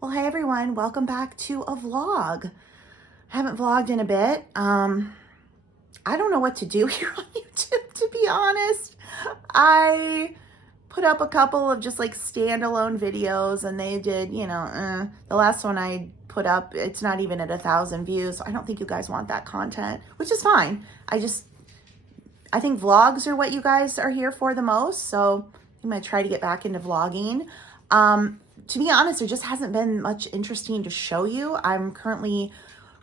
Well, hey everyone, welcome back to a vlog. I haven't vlogged in a bit. I don't know what to do here on YouTube, to be honest. I put up a couple of just like standalone videos and they did, the last one I put up, it's not even at 1,000 views. So I don't think you guys want that content, which is fine. I think vlogs are what you guys are here for the most. So I'm gonna try to get back into vlogging. To be honest, there just hasn't been much interesting to show you. I'm currently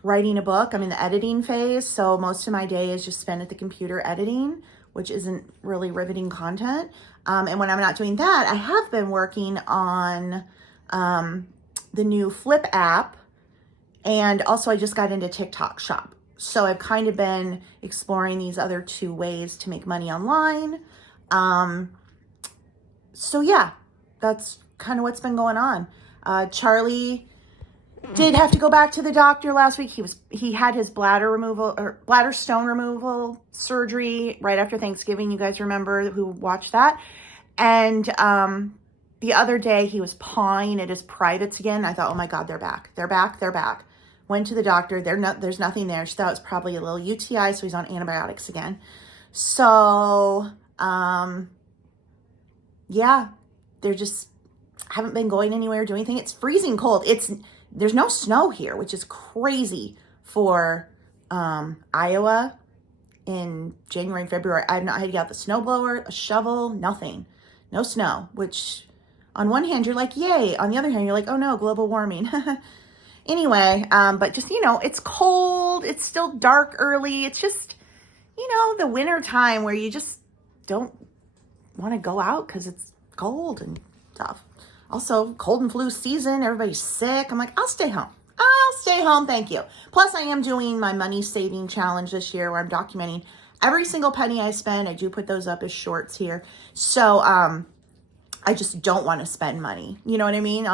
writing a book. I'm in the editing phase, so most of my day is just spent at the computer editing, which isn't really riveting content. And when I'm not doing that, I have been working on the new Flip app, and also I just got into TikTok Shop. So I've kind of been exploring these other two ways to make money online. So yeah, that's kind of what's been going on. Charlie did have to go back to the doctor last week. He had his bladder stone removal surgery right after Thanksgiving. You guys remember who watched that? And the other day he was pawing at his privates again. I thought, oh my God, they're back. They're back. Went to the doctor. There's nothing there. She thought it was probably a little UTI, so he's on antibiotics again. So yeah, they're just haven't been going anywhere, doing anything. It's freezing cold. There's no snow here, which is crazy for Iowa in January and February. I've not had to get out the snowblower, a shovel, nothing. No snow, which on one hand you're like, yay. On the other hand, you're like, oh no, global warming. Anyway, but just, it's cold. It's still dark early. It's just, the winter time where you just don't want to go out because it's cold and stuff. Also, cold and flu season, everybody's sick. I'm like, I'll stay home, thank you. Plus, I am doing my money saving challenge this year where I'm documenting every single penny I spend. I do put those up as shorts here. So, I just don't want to spend money. You know what I mean?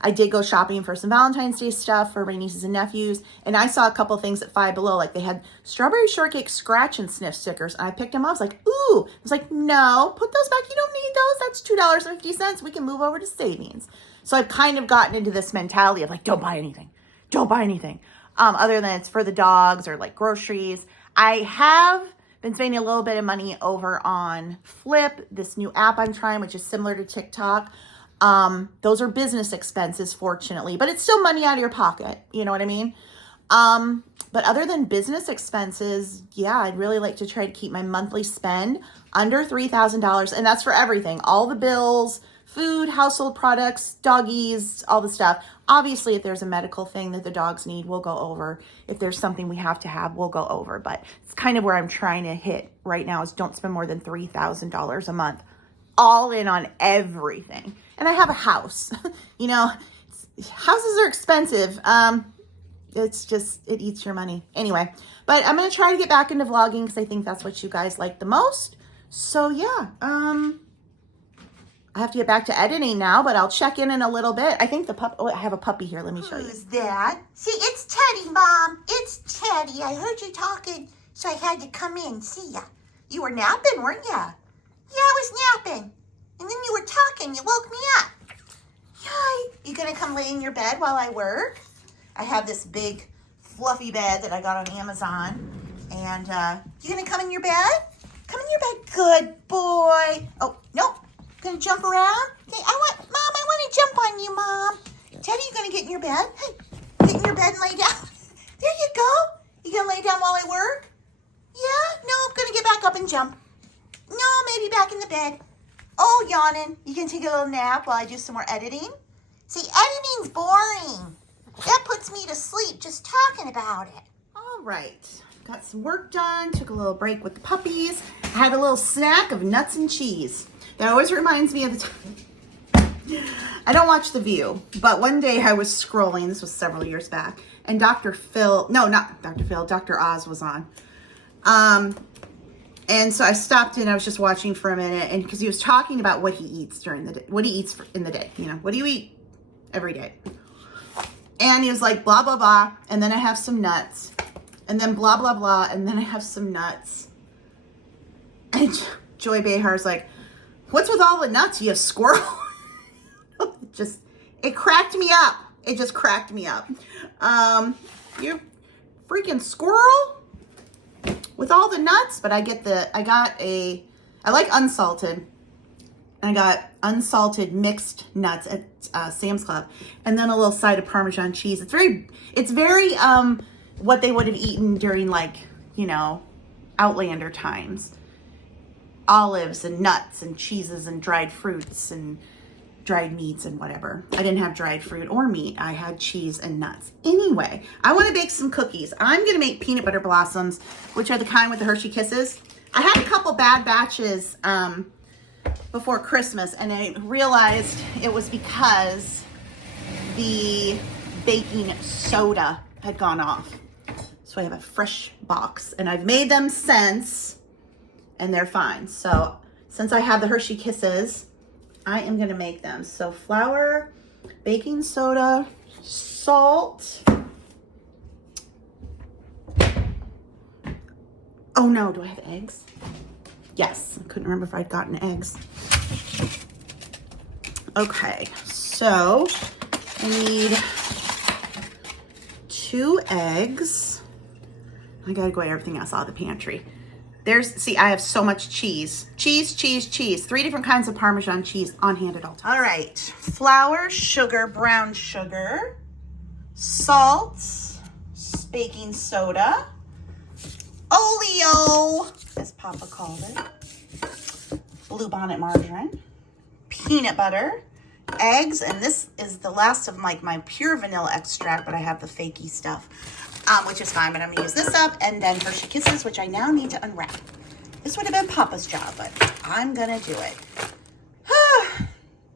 I did go shopping for some Valentine's Day stuff for my nieces and nephews. And I saw a couple things at Five Below. Like they had strawberry shortcake scratch and sniff stickers. And I picked them up. I was like, ooh. I was like, no, put those back. You don't need those. That's $2.50. We can move over to savings. So I've kind of gotten into this mentality of like, don't buy anything. Other than it's for the dogs or like groceries. I have been spending a little bit of money over on Flip, this new app I'm trying, which is similar to TikTok. Those are business expenses, fortunately, but it's still money out of your pocket. You know what I mean? But other than business expenses, yeah, I'd really like to try to keep my monthly spend under $3,000. And that's for everything, all the bills, food, household products, doggies, all the stuff. Obviously, if there's a medical thing that the dogs need, we'll go over. If there's something we have to have, we'll go over. But it's kind of where I'm trying to hit right now is don't spend more than $3,000 a month, all in on everything. And I have a house. Houses are expensive. It's just, it eats your money. Anyway, but I'm going to try to get back into vlogging because I think that's what you guys like the most. So yeah, I have to get back to editing now, but I'll check in a little bit. I think I have a puppy here. Let me show you. Who's that? See, it's Teddy, Mom. It's Teddy. I heard you talking, so I had to come in. See ya. You were napping, weren't ya? Yeah, I was napping. And then you were talking. You woke me up. Yay. You gonna come lay in your bed while I work? I have this big, fluffy bed that I got on Amazon. And you gonna come in your bed? Come in your bed. Good boy. Oh, nope. Gonna jump around? Okay, Mom, I want to jump on you, Mom. Teddy, you gonna get in your bed? Hey, get in your bed and lay down. There you go. You gonna lay down while I work? Yeah? No, I'm gonna get back up and jump. No, maybe back in the bed. Oh, yawning. You can take a little nap while I do some more editing? See, editing's boring. That puts me to sleep just talking about it. All right. Got some work done. Took a little break with the puppies. I had a little snack of nuts and cheese. That always reminds me of the time. I don't watch The View, but one day I was scrolling. This was several years back. And Dr. Oz was on. And so I stopped in. I was just watching for a minute, and because he was talking about what he eats during the day, what he eats in the day. What do you eat every day? And he was like, blah, blah, blah. And then I have some nuts. And then blah, blah, blah. And then I have some nuts. And Joy Behar's like, what's with all the nuts? You a squirrel? It cracked me up. It just cracked me up. You freaking squirrel with all the nuts, but I like unsalted. I got unsalted mixed nuts at Sam's Club, and then a little side of Parmesan cheese. It's very what they would have eaten during, like, you know, Outlander times. Olives and nuts and cheeses and dried fruits and dried meats and whatever. I didn't have dried fruit or meat. I had cheese and nuts. Anyway, I want to bake some cookies. I'm going to make peanut butter blossoms, which are the kind with the Hershey Kisses. I had a couple bad batches before Christmas, and I realized it was because the baking soda had gone off. So I have a fresh box, and I've made them since, and they're fine. So since I have the Hershey Kisses, I am going to make them. So flour, baking soda, salt. Oh no, do I have eggs? Yes, I couldn't remember if I'd gotten eggs. Okay, so I need 2 eggs. I gotta go get everything else out of the pantry. See, I have so much cheese. Cheese. 3 different kinds of Parmesan cheese on hand at all times. All right, flour, sugar, brown sugar, salt, baking soda, Oleo, as Papa called it, Blue Bonnet margarine, peanut butter, eggs, and this is the last of my pure vanilla extract, but I have the fakey stuff. Which is fine, but I'm gonna use this up, and then Hershey Kisses, which I now need to unwrap. This would have been Papa's job, but I'm gonna do it. I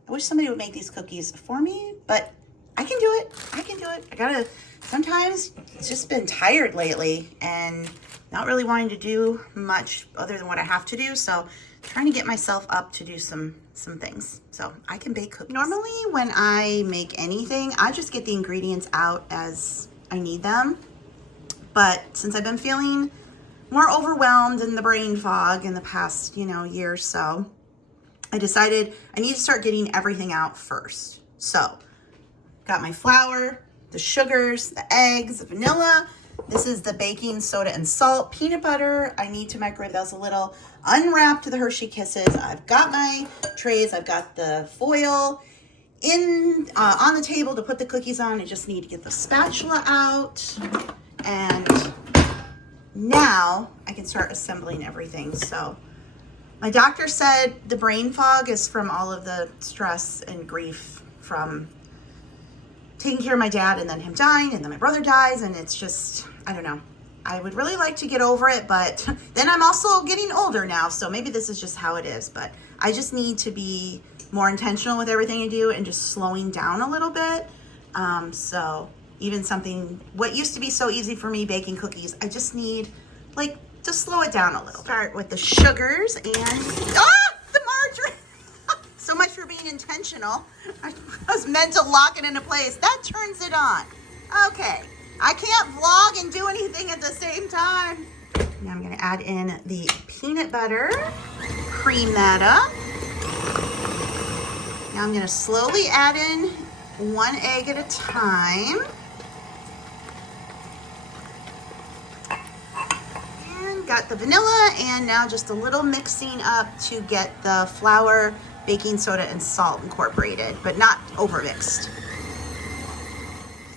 wish somebody would make these cookies for me, but I can do it. Sometimes it's just been tired lately and not really wanting to do much other than what I have to do, so trying to get myself up to do some things so I can bake cookies. Normally when I make anything, I just get the ingredients out as I need them. But since I've been feeling more overwhelmed in the brain fog in the past, year or so, I decided I need to start getting everything out first. So, got my flour, the sugars, the eggs, the vanilla. This is the baking soda and salt, peanut butter. I need to microwave those a little. Unwrapped the Hershey Kisses. I've got my trays. I've got the foil on the table to put the cookies on. I just need to get the spatula out. And now I can start assembling everything. So my doctor said the brain fog is from all of the stress and grief from taking care of my dad and then him dying and then my brother dies. And it's just, I don't know. I would really like to get over it, but then I'm also getting older now. So maybe this is just how it is, but I just need to be more intentional with everything I do and just slowing down a little bit. So even what used to be so easy for me, baking cookies, I just need to slow it down a little. Start with the sugars and, the margarine. So much for being intentional. I was meant to lock it into place. That turns it on. Okay, I can't vlog and do anything at the same time. Now I'm gonna add in the peanut butter, cream that up. Now I'm gonna slowly add in 1 egg at a time. Got the vanilla, and now just a little mixing up to get the flour, baking soda, and salt incorporated, but not over mixed.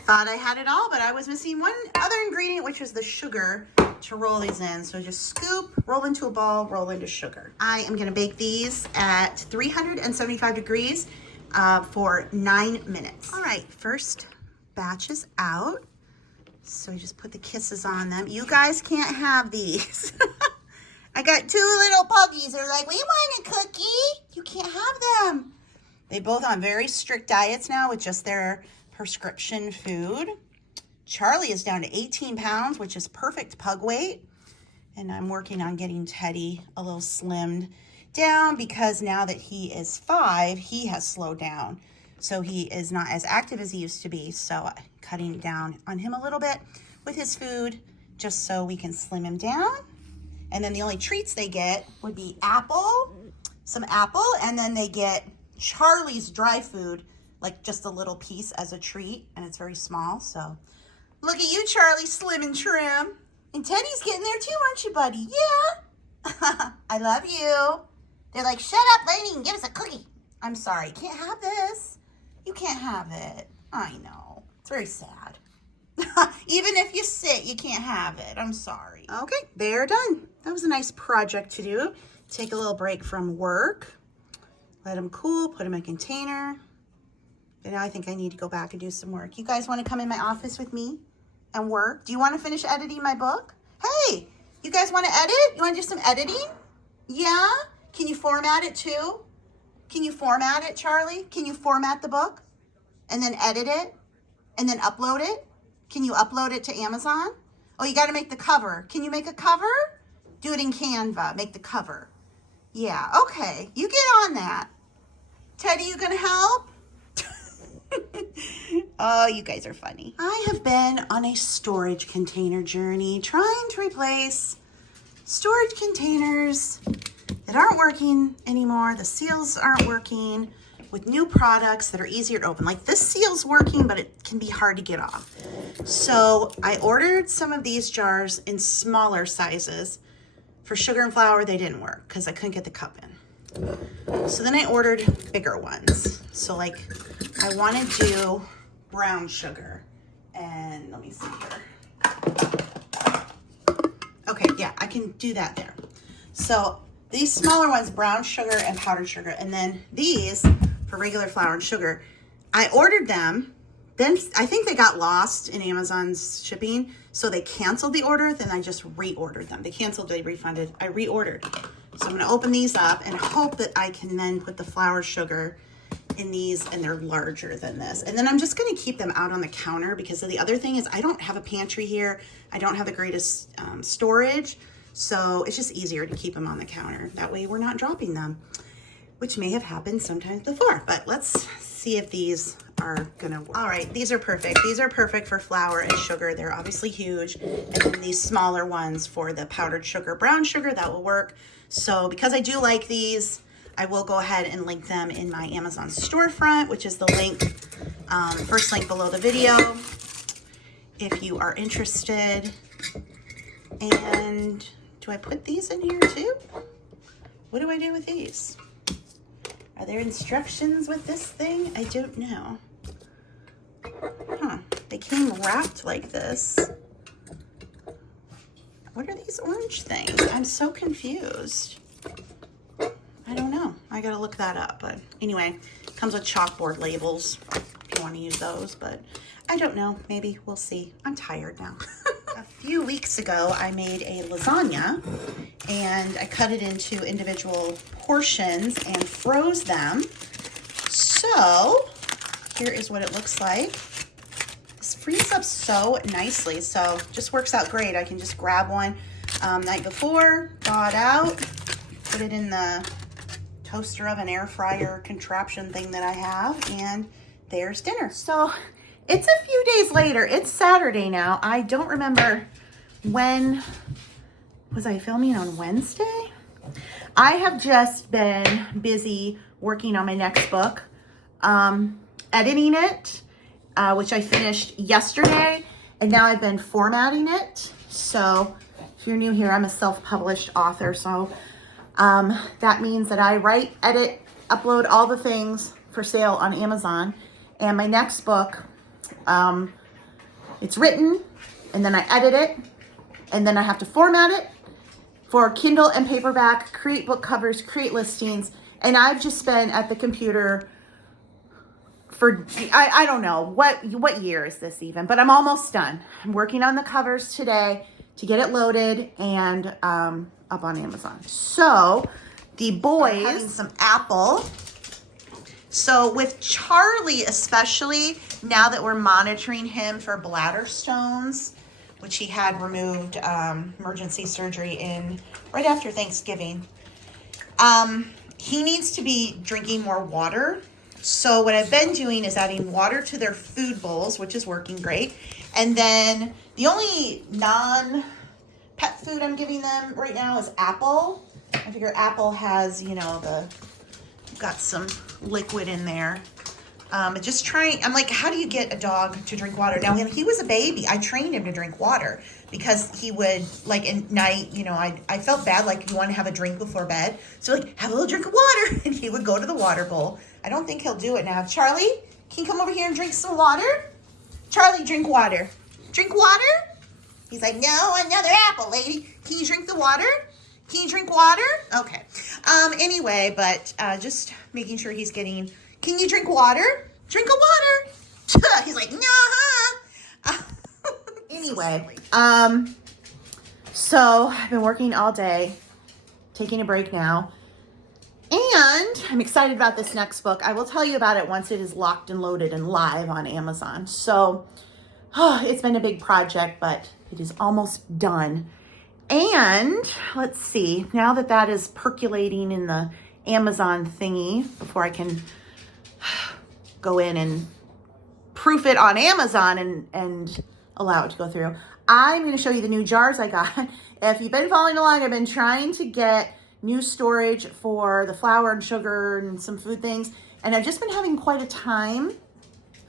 Thought I had it all, but I was missing one other ingredient, which is the sugar to roll these in. So just scoop, roll into a ball, roll into sugar. I am gonna bake these at 375 degrees for 9 minutes. All right, first batch is out. So I just put the kisses on them. You guys can't have these. I got 2 little puggies. They're like, we want a cookie. You can't have them. They both on very strict diets now with just their prescription food. Charlie is down to 18 pounds, which is perfect pug weight. And I'm working on getting Teddy a little slimmed down because now that he is 5, he has slowed down. So he is not as active as he used to be. So cutting down on him a little bit with his food just so we can slim him down. And then the only treats they get would be some apple, and then they get Charlie's dry food, like just a little piece as a treat, and it's very small. So look at you, Charlie, slim and trim. And Teddy's getting there too, aren't you, buddy? Yeah. I love you. They're like, shut up, lady, and give us a cookie. I'm sorry, can't have this. You can't have it. I know. It's very sad. Even if you sit, you can't have it. I'm sorry. Okay, they're done. That was a nice project to do. Take a little break from work. Let them cool, put them in a container. And now I think I need to go back and do some work. You guys want to come in my office with me and work? Do you want to finish editing my book? Hey, you guys want to edit? You want to do some editing? Yeah? Can you format it too? Can you format it, Charlie? Can you format the book and then edit it and then upload it? Can you upload it to Amazon? Oh, you got to make the cover. Can you make a cover? Do it in Canva. Make the cover. Yeah, okay. You get on that. Teddy, you gonna help? Oh, you guys are funny. I have been on a storage container journey trying to replace storage containers that aren't working anymore. The seals aren't working, with new products that are easier to open. Like this seal's working, but it can be hard to get off. So I ordered some of these jars in smaller sizes. For sugar and flour, they didn't work because I couldn't get the cup in. So then I ordered bigger ones. So like I want to do brown sugar. And let me see here. Okay, yeah, I can do that there. So these smaller ones, brown sugar and powdered sugar. And then these for regular flour and sugar. I ordered them. Then I think they got lost in Amazon's shipping. So they canceled the order. Then I just reordered them. They canceled, they refunded. I reordered. So I'm going to open these up and hope that I can then put the flour sugar in these, and they're larger than this. And then I'm just going to keep them out on the counter because the other thing is I don't have a pantry here. I don't have the greatest storage. So it's just easier to keep them on the counter. That way we're not dropping them, which may have happened sometimes before. But let's see if these are gonna work. All right, these are perfect. These are perfect for flour and sugar. They're obviously huge. And then these smaller ones for the powdered sugar, brown sugar, that will work. So because I do like these, I will go ahead and link them in my Amazon storefront, which is the link, first link below the video, if you are interested. And do I put these in here too? What do I do with these? Are there instructions with this thing? I don't know. Huh, they came wrapped like this. What are these orange things? I'm so confused. I don't know. I gotta look that up. But anyway, it comes with chalkboard labels if you want to use those. But I don't know. Maybe we'll see. I'm tired now. A few weeks ago, I made a lasagna and I cut it into individual portions and froze them. So here is what it looks like. This freezes up so nicely, so just works out great. I can just grab one night before, thaw it out, put it in the toaster oven, air fryer contraption thing that I have, and there's dinner. So it's a few days later. It's Saturday now. I don't remember when, was I filming on Wednesday? I have just been busy working on my next book, editing it, which I finished yesterday, and now I've been formatting it. So if you're new here, I'm a self-published author, so that means that I write, edit, upload all the things for sale on Amazon. And my next book, it's written, and then I edit it, and then I have to format it for Kindle and paperback, create book covers, create listings, and I've just been at the computer for, I don't know, what year is this even, but I'm almost done. I'm working on the covers today to get it loaded and up on Amazon. So the boys, I'm having some apple. So with Charlie especially, now that we're monitoring him for bladder stones, which he had removed emergency surgery in right after Thanksgiving, he needs to be drinking more water. So what I've been doing is adding water to their food bowls, which is working great. And then the only non-pet food I'm giving them right now is apple. I figure apple has, you know, got some liquid in there. Just trying, I'm like, how do you get a dog to drink water? Now, when he was a baby, I trained him to drink water because he would, like, at night, you know, I felt bad, like, you want to have a drink before bed. So, like, have a little drink of water. And he would go to the water bowl. I don't think he'll do it now. Charlie, can you come over here and drink some water? Charlie, drink water. Drink water? He's like, no, another apple, lady. Can you drink the water? Can you drink water? Okay. Anyway, but just making sure he's getting... Can you drink water? Drink a water. He's like, nah. Anyway, so I've been working all day, taking a break now, and I'm excited about this next book. I will tell you about it once it is locked and loaded and live on Amazon. So it's been a big project, but it is almost done. And let's see, now that that is percolating in the Amazon thingy, before I can go in and proof it on Amazon and allow it to go through, I'm going to show you the new jars I got. If you've been following along, I've been trying to get new storage for the flour and sugar and some food things, and I've just been having quite a time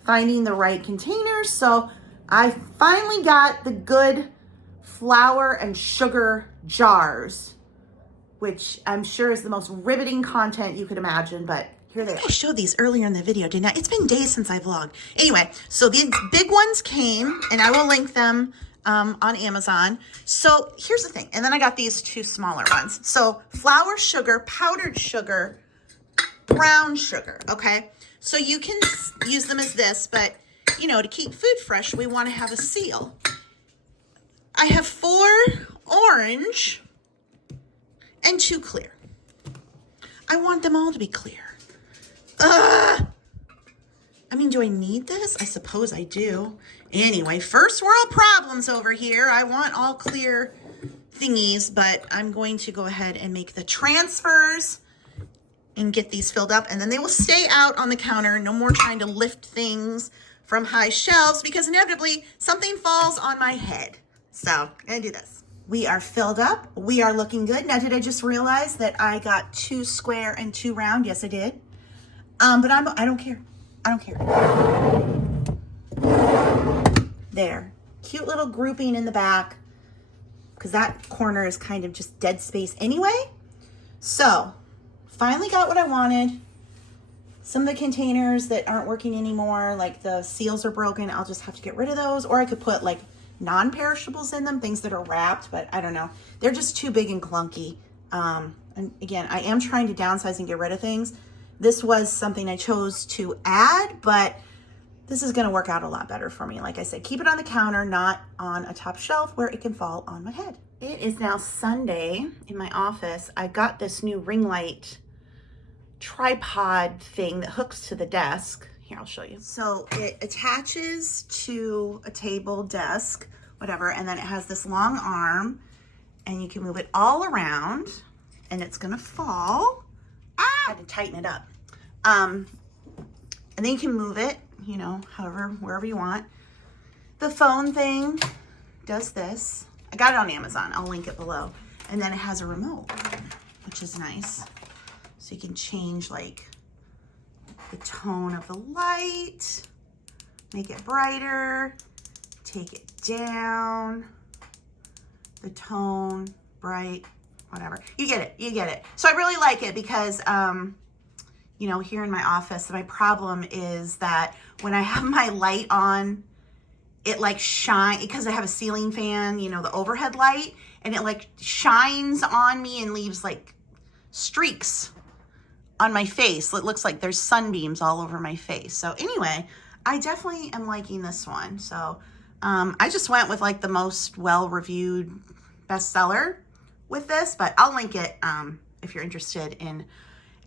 finding the right containers. So I finally got the good flour and sugar jars, which I'm sure is the most riveting content you could imagine, but here they are. I showed these earlier in the video, didn't I? It's been days since I vlogged. Anyway, so these big ones came, and I will link them on Amazon. So here's the thing. And then I got these two smaller ones. So flour, sugar, powdered sugar, brown sugar, okay? So you can use them as this, but, you know, to keep food fresh, we want to have a seal. I have 4 orange and 2 clear. I want them all to be clear. I mean, do I need this? I suppose I do. Anyway, first world problems over here. I want all clear thingies, but I'm going to go ahead and make the transfers and get these filled up, and then they will stay out on the counter. No more trying to lift things from high shelves because inevitably something falls on my head. So I'm gonna do this. We are filled up. We are looking good. Now, did I just realize that I got 2 square and 2 round? Yes, I did. But I don't care. I don't care. There. Cute little grouping in the back, because that corner is kind of just dead space anyway. So, finally got what I wanted. Some of the containers that aren't working anymore, like the seals are broken, I'll just have to get rid of those. Or I could put like non-perishables in them, things that are wrapped, but I don't know. They're just too big and clunky. And again, I am trying to downsize and get rid of things. This was something I chose to add, but this is going to work out a lot better for me. Like I said, keep it on the counter, not on a top shelf where it can fall on my head. It is now Sunday in my office. I got this new ring light tripod thing that hooks to the desk. Here, I'll show you. So it attaches to a table, desk, whatever, and then it has this long arm, and you can move it all around, and it's gonna fall. I had to tighten it up. And then you can move it, you know, however, wherever you want. The phone thing does this. I got it on Amazon. I'll link it below. And then it has a remote, which is nice. So you can change like the tone of the light, make it brighter, take it down, the tone, bright, whatever. You get it, you get it. So I really like it because, you know, here in my office, my problem is that when I have my light on, it like shine, because I have a ceiling fan, you know, the overhead light, and it like shines on me and leaves like streaks on my face. It looks like there's sunbeams all over my face. So anyway, I definitely am liking this one. So I just went with like the most well-reviewed bestseller with this, but I'll link it if you're interested in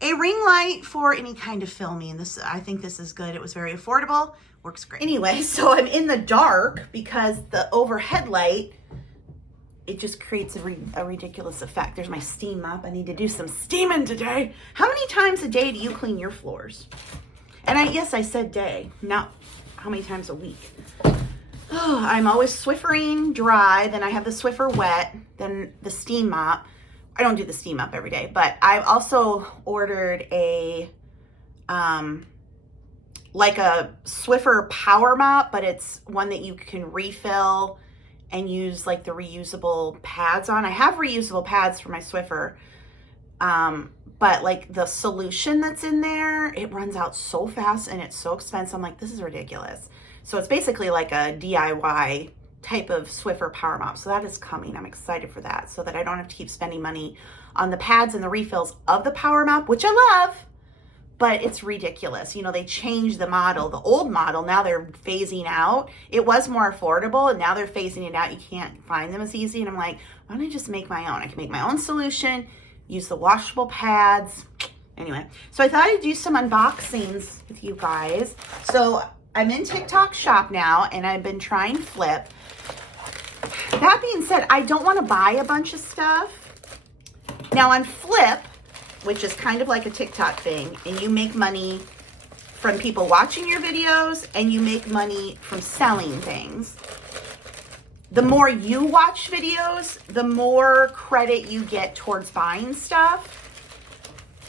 a ring light for any kind of filming. This, I think this is good. It was very affordable, works great. Anyway, so I'm in the dark because the overhead light, it just creates a ridiculous effect. There's my steam mop. I need to do some steaming today. How many times a day do you clean your floors? And yes, I said day, not how many times a week. Oh, I'm always Swiffering dry, then I have the Swiffer wet, then the steam mop. I don't do the steam mop every day, but I also ordered a like a Swiffer Power Mop, but it's one that you can refill and use like the reusable pads on. I have reusable pads for my Swiffer, but like the solution that's in there, it runs out so fast and it's so expensive. I'm like, this is ridiculous. So it's basically like a DIY type of Swiffer Power Mop. So that is coming. I'm excited for that so that I don't have to keep spending money on the pads and the refills of the Power Mop, which I love, but it's ridiculous. You know, they changed the model, the old model, now they're phasing out. It was more affordable and now they're phasing it out. You can't find them as easy. And I'm like, why don't I just make my own? I can make my own solution, use the washable pads. Anyway, so I thought I'd do some unboxings with you guys. So I'm in TikTok Shop now and I've been trying Flip. That being said, I don't want to buy a bunch of stuff. Now on Flip, which is kind of like a TikTok thing, and you make money from people watching your videos and you make money from selling things. The more you watch videos, the more credit you get towards buying stuff.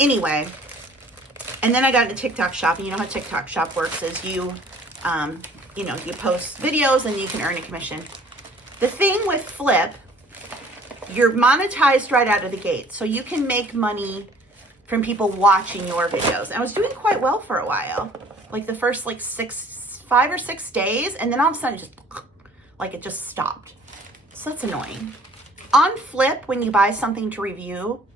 Anyway, and then I got into TikTok Shop, and you know how TikTok Shop works is you post videos and you can earn a commission. The thing with Flip, you're monetized right out of the gate. So you can make money from people watching your videos. And I was doing quite well for a while. Like the first 5 or 6 days. And then all of a sudden it just stopped. So that's annoying. On Flip, when you buy something to review,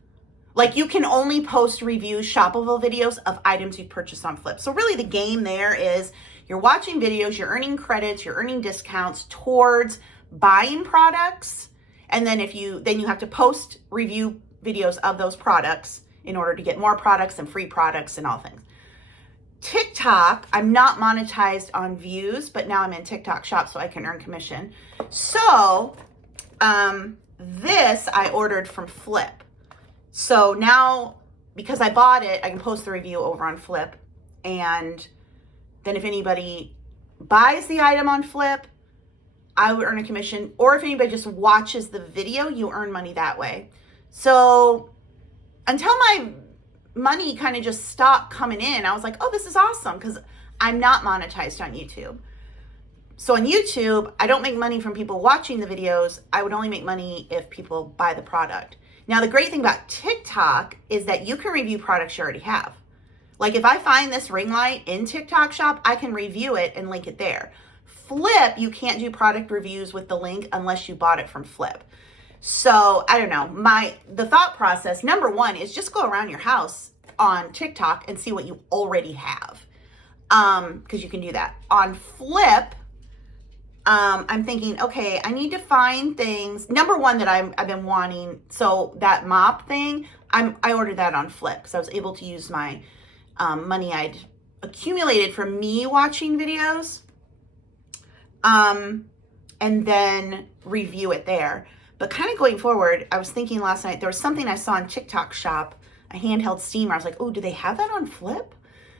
like you can only post reviews, shoppable videos of items you purchased on Flip. So really the game there is you're watching videos, you're earning credits, you're earning discounts towards buying products, and then you have to post review videos of those products in order to get more products and free products and all things. TikTok, I'm not monetized on views, but now I'm in TikTok Shop so I can earn commission. So this I ordered from Flip. So now because I bought it, I can post the review over on Flip, and then if anybody buys the item on Flip, I would earn a commission, or if anybody just watches the video, you earn money that way. So until my money kind of just stopped coming in, I was like, oh, this is awesome, because I'm not monetized on YouTube. So on YouTube, I don't make money from people watching the videos. I would only make money if people buy the product. Now, the great thing about TikTok is that you can review products you already have. Like if I find this ring light in TikTok Shop, I can review it and link it there. Flip, you can't do product reviews with the link unless you bought it from Flip. So I don't know. The thought process, number one, is just go around your house on TikTok and see what you already have. Because you can do that. On Flip, I'm thinking, okay, I need to find things. Number one that I've been wanting, so that mop thing, I ordered that on Flip because I was able to use my money I'd accumulated from me watching videos. And then review it there. But kind of going forward, I was thinking last night, there was something I saw in TikTok Shop, a handheld steamer. I was like, oh, do they have that on Flip?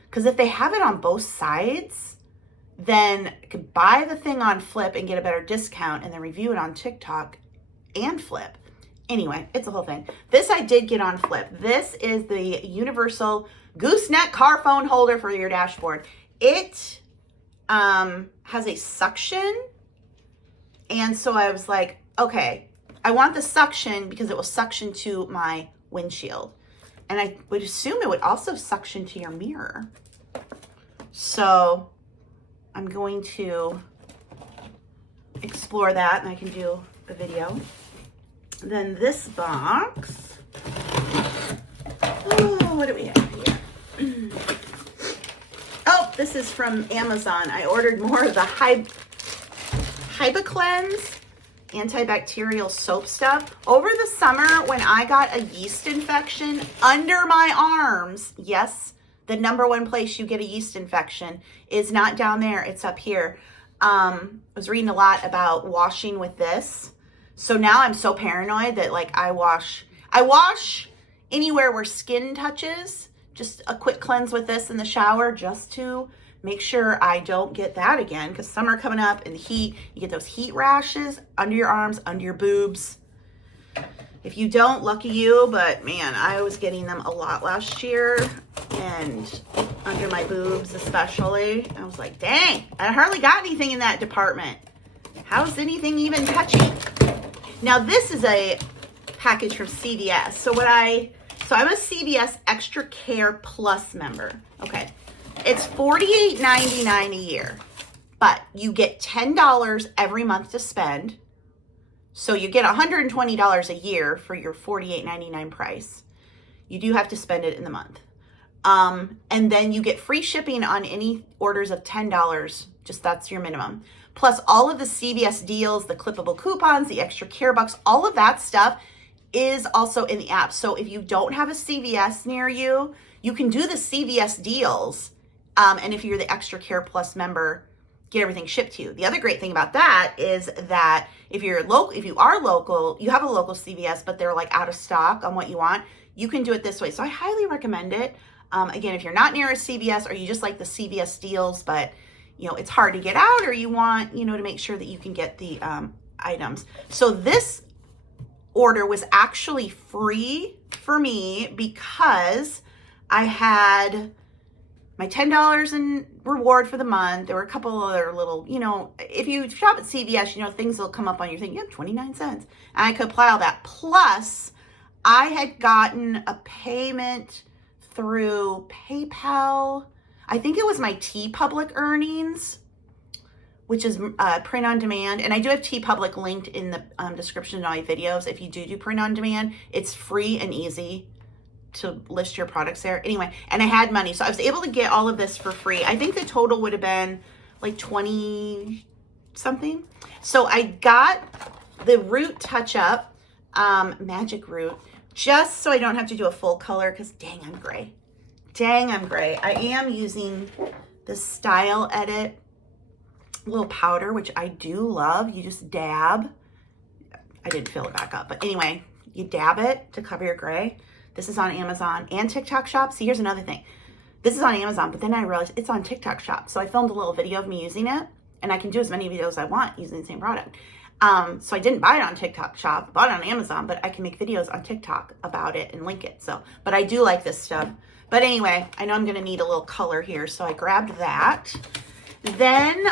Because if they have it on both sides, then I could buy the thing on Flip and get a better discount and then review it on TikTok and Flip. Anyway, it's a whole thing. This I did get on Flip. This is the universal gooseneck car phone holder for your dashboard. It has a suction, and so I was like, okay, I want the suction because it will suction to my windshield, and I would assume it would also suction to your mirror. So I'm going to explore that, and I can do a video. Then this box, oh, what do we have here? Oh, this is from Amazon. I ordered more of the Hibiclens antibacterial soap stuff. Over the summer, when I got a yeast infection under my arms, yes, the number one place you get a yeast infection is not down there, it's up here. I was reading a lot about washing with this. So now I'm so paranoid that like I wash anywhere where skin touches. Just a quick cleanse with this in the shower just to make sure I don't get that again, because summer coming up and the heat, you get those heat rashes under your arms, under your boobs. If you don't, lucky you, but man, I was getting them a lot last year, and under my boobs especially. I was like, dang, I hardly got anything in that department. How's anything even touching? Now this is a package from CVS. So I'm a CVS Extra Care Plus member. Okay, it's $48.99 a year, but you get $10 every month to spend. So you get $120 a year for your $48.99 price. You do have to spend it in the month. And then you get free shipping on any orders of $10. Just that's your minimum. Plus all of the CVS deals, the clippable coupons, the extra care bucks, all of that stuff is also in the app. So if you don't have a CVS near you, you can do the CVS deals. And if you're the Extra Care Plus member, get everything shipped to you. The other great thing about that is that if you are local, you have a local CVS, but they're like out of stock on what you want, you can do it this way. So I highly recommend it. Again, if you're not near a CVS or you just like the CVS deals, but it's hard to get out, or you want, to make sure that you can get the items. So this order was actually free for me because I had my $10 in reward for the month. There were a couple other little, if you shop at CVS, things will come up on your thing. You have 29 cents. And I could apply all that. Plus, I had gotten a payment through PayPal. I think it was my TeePublic earnings, which is print on demand. And I do have TeePublic linked in the description of my videos. If you do print on demand, it's free and easy to list your products there. Anyway, and I had money, so I was able to get all of this for free. I think the total would have been like 20 something. So I got the Root Touch Up Magic Root, just so I don't have to do a full color, because dang, I'm gray. I am using the Style Edit little powder, which I do love. You just dab. I didn't fill it back up, but anyway, you dab it to cover your gray. This is on Amazon and TikTok Shop. See, here's another thing. This is on Amazon, but then I realized it's on TikTok Shop. So I filmed a little video of me using it, and I can do as many videos as I want using the same product. So I didn't buy it on TikTok Shop, bought it on Amazon, but I can make videos on TikTok about it and link it. So, but I do like this stuff. But anyway, I know I'm going to need a little color here, so I grabbed that. Then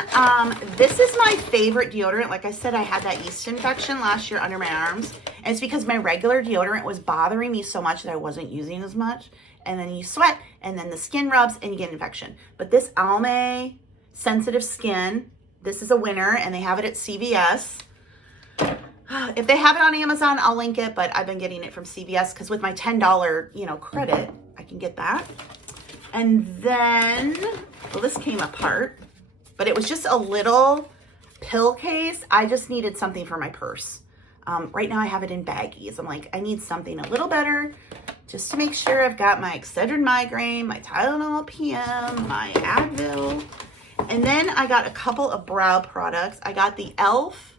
this is my favorite deodorant. Like I said, I had that yeast infection last year under my arms. And it's because my regular deodorant was bothering me so much that I wasn't using as much. And then you sweat, and then the skin rubs, and you get an infection. But this Almay Sensitive Skin, this is a winner, and they have it at CVS. If they have it on Amazon, I'll link it, but I've been getting it from CVS because with my $10, credit, I can get that. And then, well, this came apart, but it was just a little pill case. I just needed something for my purse. Right now I have it in baggies. I'm like, I need something a little better just to make sure I've got my Excedrin migraine, my Tylenol PM, my Advil. And then I got a couple of brow products. I got the e.l.f.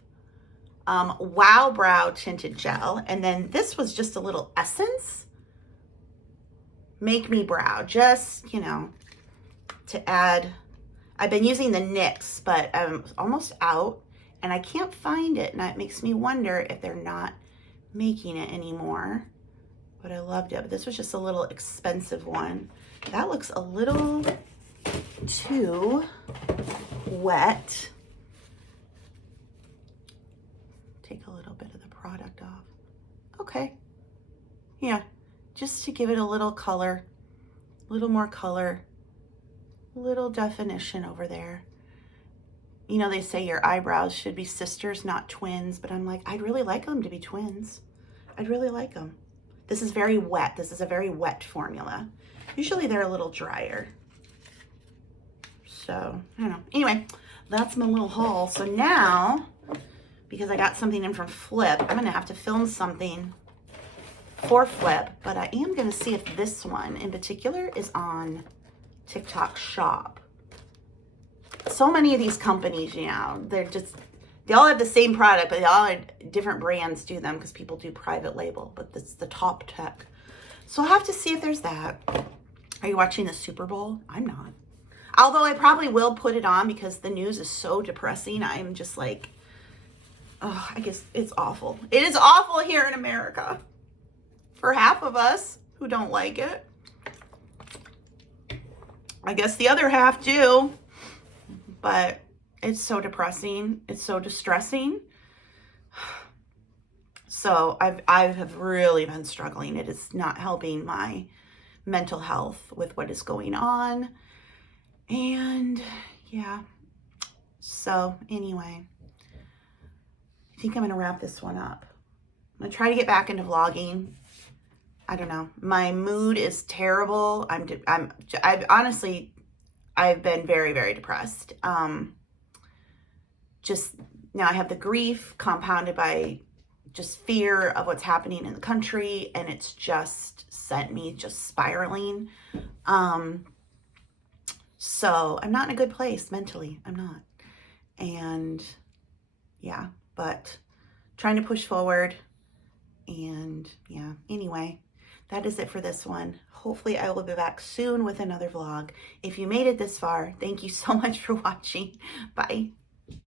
Wow Brow Tinted Gel. And then this was just a little essence. Make Me Brow. Just, to add. I've been using the NYX, but I'm almost out. And I can't find it. And that makes me wonder if they're not making it anymore. But I loved it. But this was just a little expensive one. That looks a little too wet. Take a little bit of the product off. Okay. Yeah. Just to give it a little color. A little more color. Little definition over there. They say your eyebrows should be sisters, not twins, but I'm like, I'd really like them to be twins. I'd really like them. This is very wet. This is a very wet formula. Usually they're a little drier. So, I don't know. Anyway, that's my little haul. So now, because I got something in from Flip, I'm going to have to film something for Flip, but I am going to see if this one in particular is on TikTok Shop. So many of these companies, they all have the same product, but they all have different brands do them because people do private label, but it's the top tech. So I'll have to see if there's that. Are you watching the Super Bowl? I'm not. Although I probably will put it on because the news is so depressing. I'm just like, Oh, I guess it's awful. It is awful here in America. For half of us who don't like it. I guess the other half do. But it's so depressing. It's so distressing. So I have really been struggling. It is not helping my mental health with what is going on. And yeah. So anyway, I think I'm going to wrap this one up. I'm going to try to get back into vlogging. I don't know. My mood is terrible. I've honestly, I've been very, very depressed. Just now I have the grief compounded by just fear of what's happening in the country, and it's just sent me just spiraling. So I'm not in a good place mentally. I'm not. And yeah, but trying to push forward. And yeah, anyway, that is it for this one. Hopefully I will be back soon with another vlog. If you made it this far, thank you so much for watching. Bye.